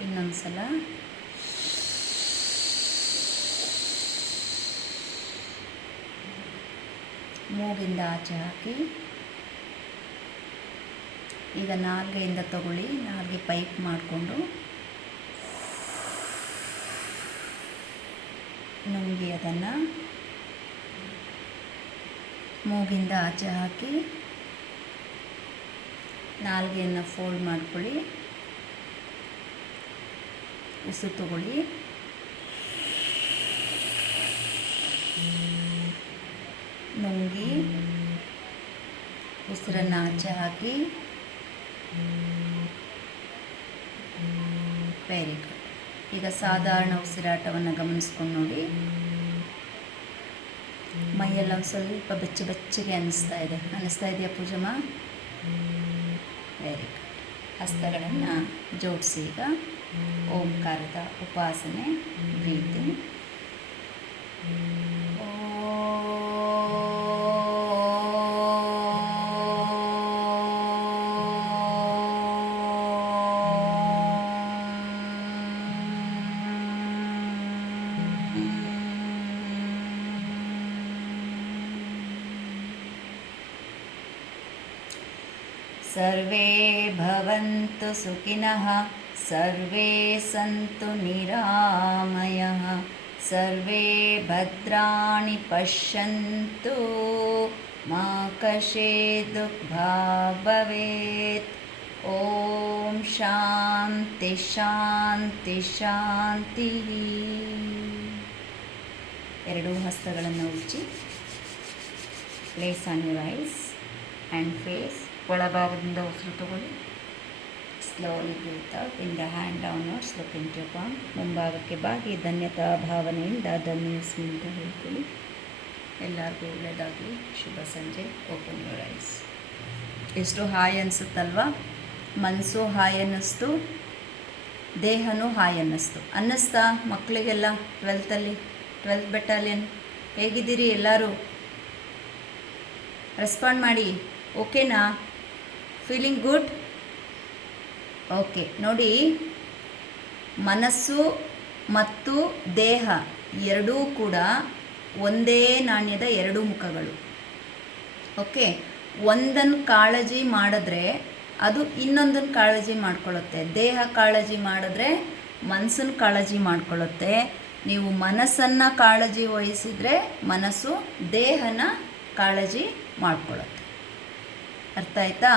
ಇನ್ನೊಂದು ಸಲ ಮೂಗಿಂದ ಆಚೆ ಹಾಕಿ. ಈಗ ನಾಲ್ಗೆಯಿಂದ ತಗೊಳ್ಳಿ, ನಾಲ್ಗೆ ಪೈಪ್ ಮಾಡಿಕೊಂಡು ನುಂಗಿ ಅದನ್ನು ಮೂಗಿಂದ ಆಚೆ ಹಾಕಿ ನಾಲ್ಗೆಯನ್ನು ಫೋಲ್ಡ್ ಮಾಡ್ಕೊಳ್ಳಿ. ಉಸಿರು ತಗೊಳ್ಳಿ. ನುಂಗಿ ಉಸಿರನ್ನು ಆಚೆ ಹಾಕಿ. Very good. ಈಗ ಸಾಧಾರಣ ಉಸಿರಾಟವನ್ನು ಗಮನಿಸ್ಕೊಂಡು ನೋಡಿ. ಮೈಯೆಲ್ಲ ಒಂದು ಸ್ವಲ್ಪ ಬೆಚ್ಚಗೆ ಅನ್ನಿಸ್ತಾ ಇದೆಯಾ ಪೂಜಮ್ಮ? Very good. ಹಸ್ತಗಳನ್ನು ಜೋಡಿಸಿ. ಈಗ ಓಂಕಾರದ ಉಪಾಸನೆ, ಬ್ರೀತಿಂಗ್. सर्वे भवन्तु सुखिनः, सर्वे सन्तु निरामयः, सर्वे भद्राणि पश्यन्तु, मा कश्चित् दुःखभाग् भवेत्. ಓಂ ಶಾಂತಿ ಶಾಂತಿ ಶಾಂತಿ. ಎರಡೂ ಹಸ್ತಗಳನ್ನು ಉಜ್ಜಿ. Place on your eyes and face. ಒಳಭಾಗದಿಂದ ಉಸಿರು ತಗೊಳ್ಳಿ. Slowly breathe out. In the hand downwards, look into palm. ಮುಂಭಾಗಕ್ಕೆ ಬಾಗಿ ಧನ್ಯತಾ ಭಾವನೆಯಿಂದ ಧನ್ಯಸ್ಮಿ ಅಂತ ಹೇಳ್ಕೊಳ್ಳಿ. ಎಲ್ಲರಿಗೂ ಒಳ್ಳೆಯದಾಗಲಿ. ಶುಭ ಸಂಜೆ. Open your eyes. ಎಷ್ಟು ಹಾಯ್ ಅನಿಸುತ್ತಲ್ವ? ಮನಸ್ಸು ಹಾಯ್ ಅನ್ನಿಸ್ತು, ದೇಹನೂ ಹಾಯ್ ಅನ್ನಿಸ್ತಾ ಮಕ್ಕಳಿಗೆಲ್ಲ 12th ಬೆಟಾಲಿಯನ್ ಹೇಗಿದ್ದೀರಿ ಎಲ್ಲರೂ? ರೆಸ್ಪಾಂಡ್ ಮಾಡಿ. ಓಕೆನಾ? Feeling good? ಓಕೆ. ನೋಡಿ, ಮನಸ್ಸು ಮತ್ತು ದೇಹ ಎರಡೂ ಕೂಡ ಒಂದೇ ನಾಣ್ಯದ ಎರಡು ಮುಖಗಳು. ಓಕೆ. ಒಂದನ್ನು ಕಾಳಜಿ ಮಾಡಿದ್ರೆ ಅದು ಇನ್ನೊಂದನ್ನು ಕಾಳಜಿ ಮಾಡ್ಕೊಳ್ಳುತ್ತೆ. ದೇಹ ಕಾಳಜಿ ಮಾಡಿದ್ರೆ ಮನಸ್ಸನ್ನು ಕಾಳಜಿ ಮಾಡ್ಕೊಳ್ಳುತ್ತೆ. ನೀವು ಮನಸ್ಸನ್ನು ಕಾಳಜಿ ವಹಿಸಿದರೆ ಮನಸ್ಸು ದೇಹನ ಕಾಳಜಿ ಮಾಡ್ಕೊಳ್ಳುತ್ತೆ. ಅರ್ಥ ಆಯ್ತಾ?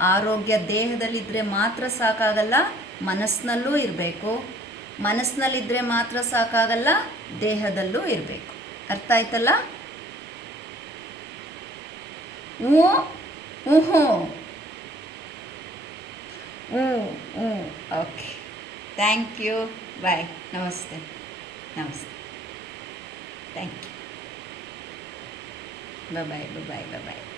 ಆರೋಗ್ಯ ದೇಹದಲ್ಲಿದ್ದರೆ ಮಾತ್ರ ಸಾಕಾಗಲ್ಲ, ಮನಸ್ಸಿನಲ್ಲೂ ಇರಬೇಕು. ಮನಸ್ಸಿನಲ್ಲಿದ್ದರೆ ಮಾತ್ರ ಸಾಕಾಗಲ್ಲ, ದೇಹದಲ್ಲೂ ಇರಬೇಕು. ಅರ್ಥ ಆಯ್ತಲ್ಲ? ಹ್ಞೂ ಓಕೆ. Thank you. ಬಾಯ್. ನಮಸ್ತೆ. Thank you. Bye bye.